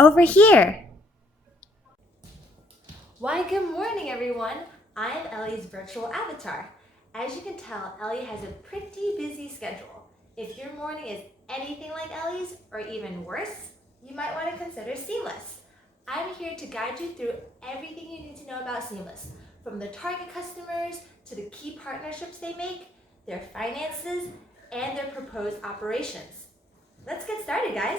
Over here. Why, good morning, everyone. I'm Ellie's virtual avatar. As you can tell, Ellie has a pretty busy schedule. If your morning is anything like Ellie's, or even worse, you might want to consider Seamless. I'm here to guide you through everything you need to know about Seamless, from the target customers to the key partnerships they make, their finances, and their proposed operations. Let's get started, guys.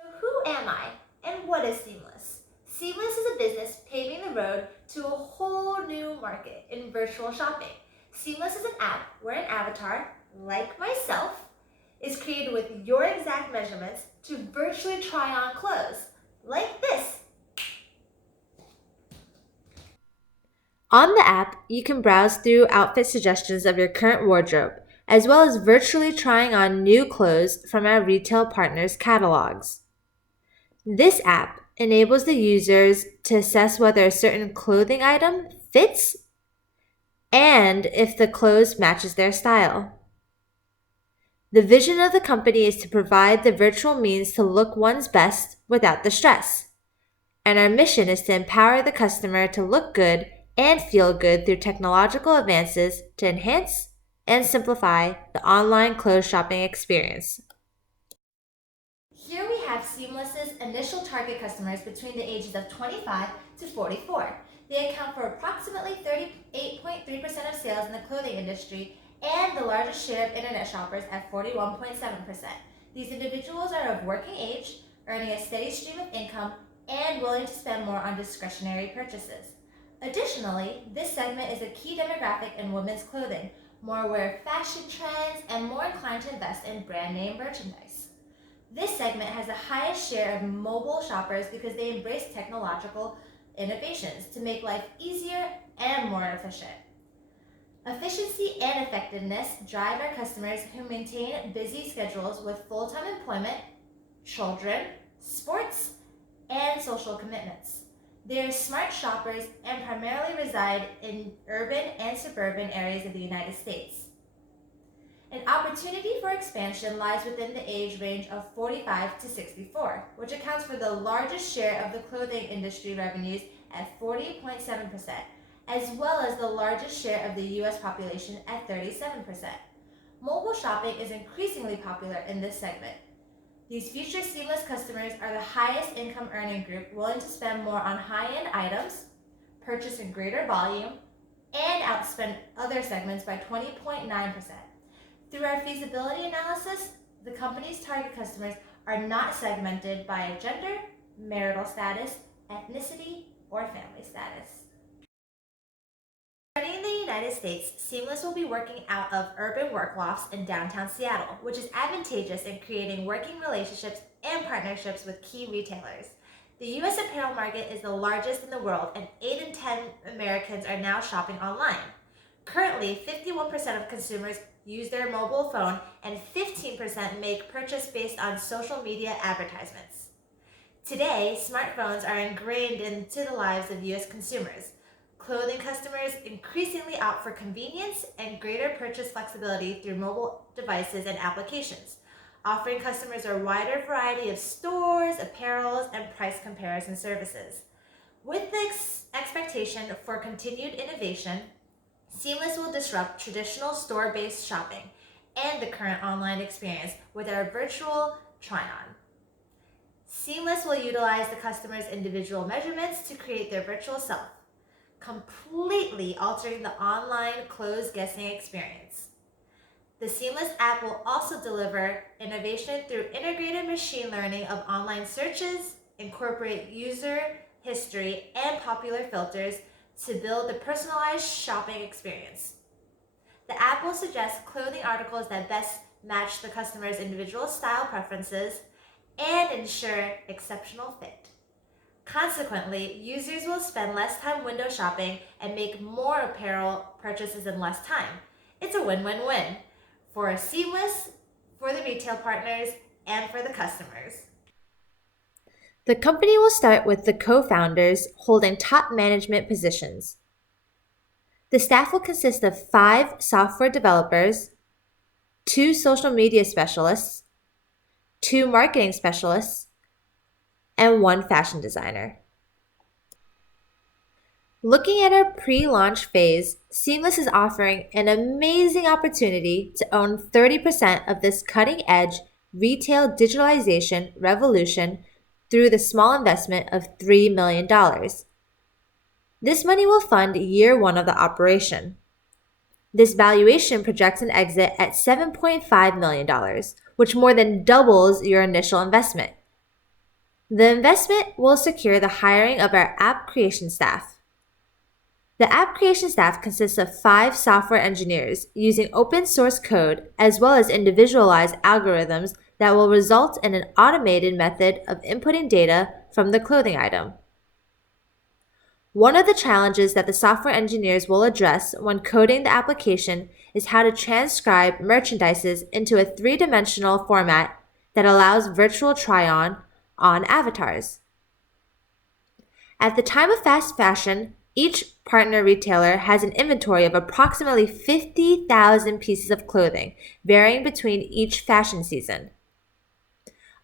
So who am I, and what is Seamless? Seamless is a business paving the road to a whole new market in virtual shopping. Seamless is an app where an avatar, like myself, is created with your exact measurements to virtually try on clothes, like this. On the app, you can browse through outfit suggestions of your current wardrobe, as well as virtually trying on new clothes from our retail partners' catalogs. This app enables the users to assess whether a certain clothing item fits and if the clothes matches their style. The vision of the company is to provide the virtual means to look one's best without the stress. And our mission is to empower the customer to look good and feel good through technological advances to enhance and simplify the online clothes shopping experience. Here we have Seamless's initial target customers between the ages of 25 to 44. They account for approximately 38.3% of sales in the clothing industry and the largest share of internet shoppers at 41.7%. These individuals are of working age, earning a steady stream of income, and willing to spend more on discretionary purchases. Additionally, this segment is a key demographic in women's clothing, more aware of fashion trends and more inclined to invest in brand name merchandise. This segment has the highest share of mobile shoppers because they embrace technological innovations to make life easier and more efficient. Efficiency and effectiveness drive our customers who maintain busy schedules with full-time employment, children, sports, and social commitments. They are smart shoppers and primarily reside in urban and suburban areas of the United States. An opportunity for expansion lies within the age range of 45 to 64, which accounts for the largest share of the clothing industry revenues at 40.7%, as well as the largest share of the US population at 37%. Mobile shopping is increasingly popular in this segment. These future Seamless customers are the highest income earning group, willing to spend more on high-end items, purchase in greater volume, and outspend other segments by 20.9%. Through our feasibility analysis, the company's target customers are not segmented by gender, marital status, ethnicity, or family status. Starting in the United States, Seamless will be working out of urban work lofts in downtown Seattle, which is advantageous in creating working relationships and partnerships with key retailers. The US apparel market is the largest in the world, and 8 in 10 Americans are now shopping online. Currently, 51% of consumers use their mobile phone, and 15% make purchase based on social media advertisements. Today, smartphones are ingrained into the lives of US consumers. Clothing customers increasingly opt for convenience and greater purchase flexibility through mobile devices and applications, offering customers a wider variety of stores, apparels, and price comparison services. With the expectation for continued innovation, Seamless will disrupt traditional store-based shopping and the current online experience with our virtual try-on. Seamless will utilize the customer's individual measurements to create their virtual self, completely altering the online clothes guessing experience. The Seamless app will also deliver innovation through integrated machine learning of online searches, incorporate user history and popular filters to build the personalized shopping experience. The app will suggest clothing articles that best match the customer's individual style preferences and ensure exceptional fit. Consequently, users will spend less time window shopping and make more apparel purchases in less time. It's a win-win-win for Seamless, for the retail partners, and for the customers. The company will start with the co-founders holding top management positions. The staff will consist of 5 software developers, 2 social media specialists, 2 marketing specialists, and 1 fashion designer. Looking at our pre-launch phase, Seamless is offering an amazing opportunity to own 30% of this cutting-edge retail digitalization revolution through the small investment of $3 million. This money will fund year 1 of the operation. This valuation projects an exit at $7.5 million, which more than doubles your initial investment. The investment will secure the hiring of our app creation staff. The app creation staff consists of 5 software engineers using open source code as well as individualized algorithms that will result in an automated method of inputting data from the clothing item. One of the challenges that the software engineers will address when coding the application is how to transcribe merchandises into a 3-dimensional format that allows virtual try-on avatars. At the time of fast fashion, each partner retailer has an inventory of approximately 50,000 pieces of clothing, varying between each fashion season.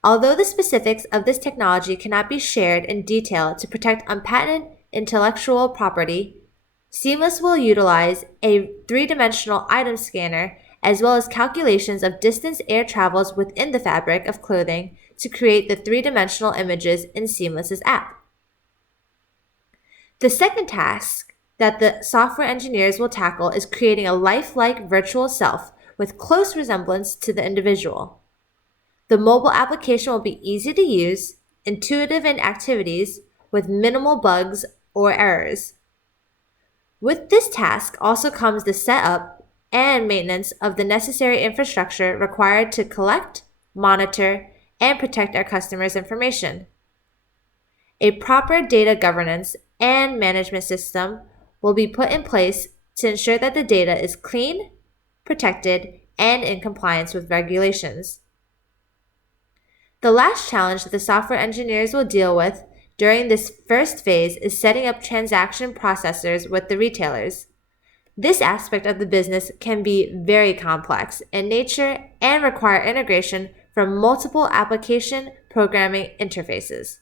Although the specifics of this technology cannot be shared in detail to protect unpatented intellectual property, Seamless will utilize a 3-dimensional item scanner as well as calculations of distance air travels within the fabric of clothing to create the 3-dimensional images in Seamless's app. The second task that the software engineers will tackle is creating a lifelike virtual self with close resemblance to the individual. The mobile application will be easy to use, intuitive in activities, with minimal bugs or errors. With this task also comes the setup and maintenance of the necessary infrastructure required to collect, monitor, and protect our customers' information. A proper data governance and management system will be put in place to ensure that the data is clean, protected, and in compliance with regulations. The last challenge that the software engineers will deal with during this first phase is setting up transaction processors with the retailers. This aspect of the business can be very complex in nature and require integration from multiple application programming interfaces.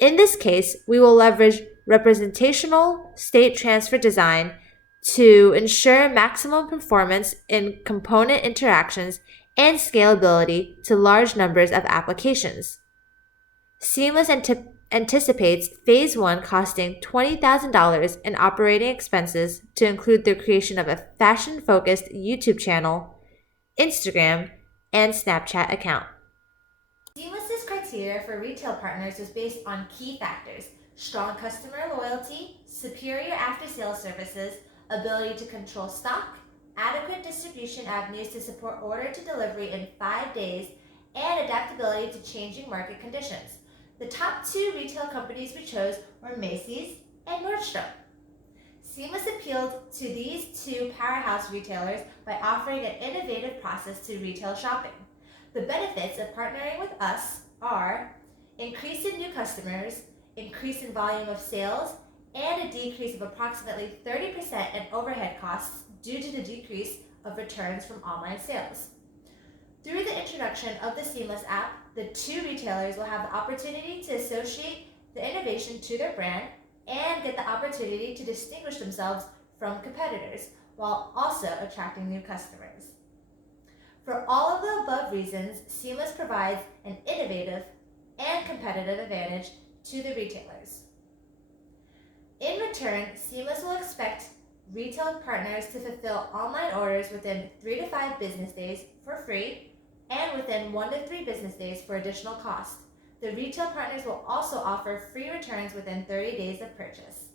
In this case, we will leverage representational state transfer design to ensure maximum performance in component interactions and scalability to large numbers of applications. Seamless anticipates Phase 1 costing $20,000 in operating expenses to include the creation of a fashion-focused YouTube channel, Instagram, and Snapchat account. Seamless's criteria for retail partners was based on key factors: strong customer loyalty, superior after-sales services, ability to control stock, adequate distribution avenues to support order to delivery in 5 days, and adaptability to changing market conditions. The top 2 retail companies we chose were Macy's and Nordstrom. Seamless appealed to these 2 powerhouse retailers by offering an innovative process to retail shopping. The benefits of partnering with us are increase in new customers, increase in volume of sales, and a decrease of approximately 30% in overhead costs due to the decrease of returns from online sales. Through the introduction of the Seamless app, the 2 retailers will have the opportunity to associate the innovation to their brand and get the opportunity to distinguish themselves from competitors while also attracting new customers. For all of the above reasons, Seamless provides an innovative and competitive advantage to the retailers. In return, Seamless will expect retail partners to fulfill online orders within 3 to 5 business days for free and within 1 to 3 business days for additional cost. The retail partners will also offer free returns within 30 days of purchase.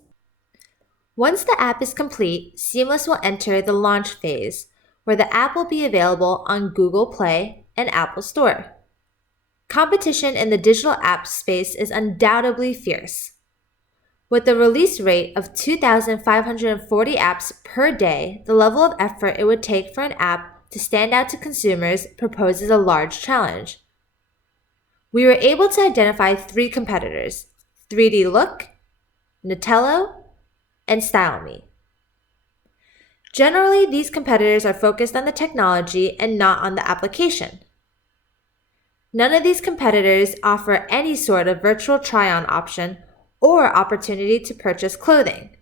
Once the app is complete, Seamless will enter the launch phase, where the app will be available on Google Play and Apple Store. Competition in the digital app space is undoubtedly fierce. With a release rate of 2,540 apps per day, the level of effort it would take for an app to stand out to consumers proposes a large challenge. We were able to identify 3 competitors: 3D Look, Natello, and StyleMe. Generally, these competitors are focused on the technology and not on the application. None of these competitors offer any sort of virtual try-on option or opportunity to purchase clothing.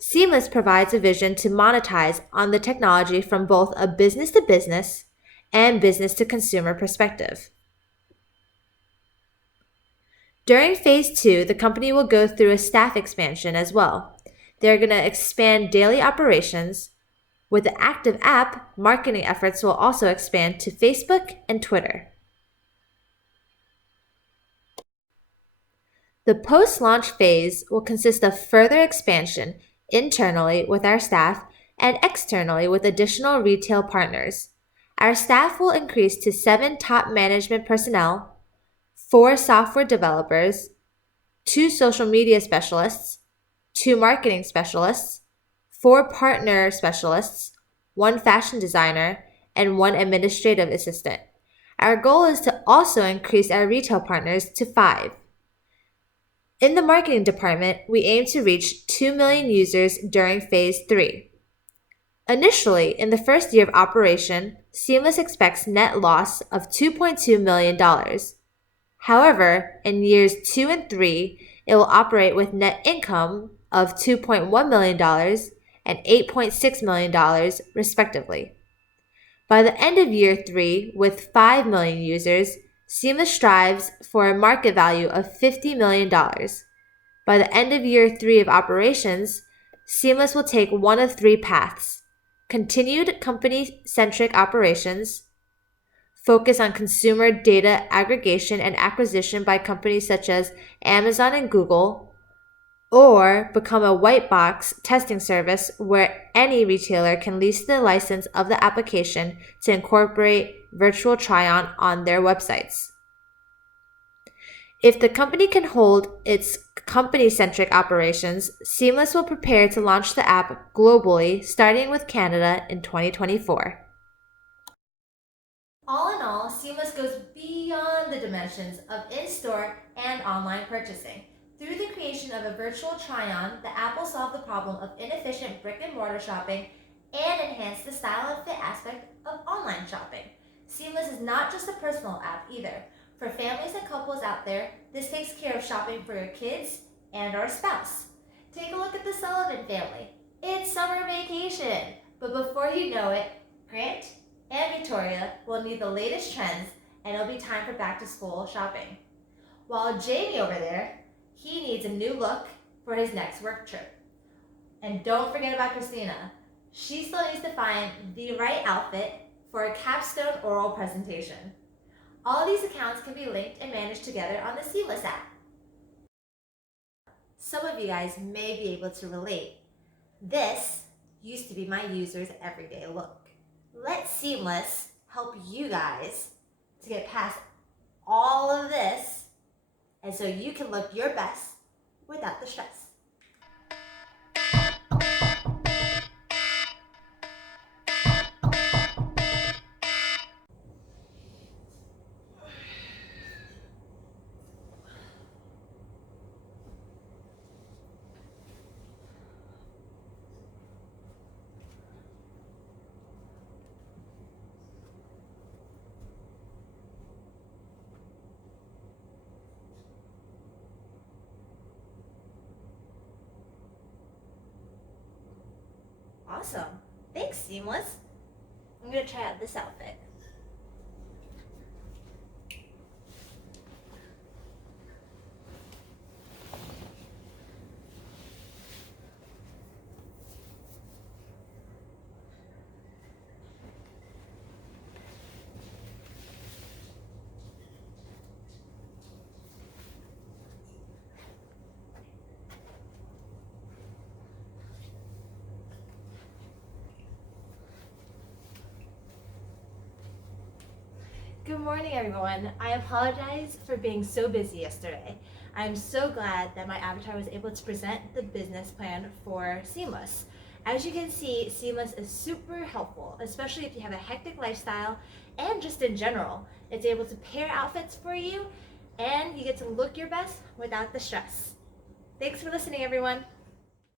Seamless provides a vision to monetize on the technology from both a business-to-business and business-to-consumer perspective. During phase 2, the company will go through a staff expansion as well. They're going to expand daily operations. With the active app, marketing efforts will also expand to Facebook and Twitter. The post-launch phase will consist of further expansion internally with our staff and externally with additional retail partners. Our staff will increase to 7 top management personnel, 4 software developers, 2 social media specialists, 2 marketing specialists, 4 partner specialists, 1 fashion designer, and 1 administrative assistant. Our goal is to also increase our retail partners to 5. In the marketing department, we aim to reach 2 million users during phase 3. Initially, in the first year of operation, Seamless expects net loss of $2.2 million. However, in years 2 and 3, it will operate with net income of $2.1 million and $8.6 million, respectively. By the end of year 3, with 5 million users, Seamless strives for a market value of $50 million. By the end of year 3 of operations, Seamless will take one of 3 paths: continued company-centric operations, focus on consumer data aggregation and acquisition by companies such as Amazon and Google, or become a white box testing service where any retailer can lease the license of the application to incorporate virtual try-on on their websites. If the company can hold its company-centric operations, Seamless will prepare to launch the app globally, starting with Canada in 2024. All in all, Seamless goes beyond the dimensions of in-store and online purchasing. Through the creation of a virtual try-on, the app will solve the problem of inefficient brick-and-mortar shopping and enhance the style and fit aspect of online shopping. Seamless is not just a personal app either. For families and couples out there, this takes care of shopping for your kids and or spouse. Take a look at the Sullivan family. It's summer vacation, but before you know it, Grant and Victoria will need the latest trends and it'll be time for back-to-school shopping. While Jamie over there, he needs a new look for his next work trip. And don't forget about Christina. She still needs to find the right outfit for a capstone oral presentation. All these accounts can be linked and managed together on the Seamless app. Some of you guys may be able to relate. This used to be my user's everyday look. Let Seamless help you guys to get past all of this, and so you can look your best without the stress. Awesome. Thanks, Seamless. I'm going to try out this outfit. Good morning, everyone. I apologize for being so busy yesterday. I'm so glad that my avatar was able to present the business plan for Seamless. As you can see, Seamless is super helpful, especially if you have a hectic lifestyle and just in general. It's able to pair outfits for you and you get to look your best without the stress. Thanks for listening, everyone.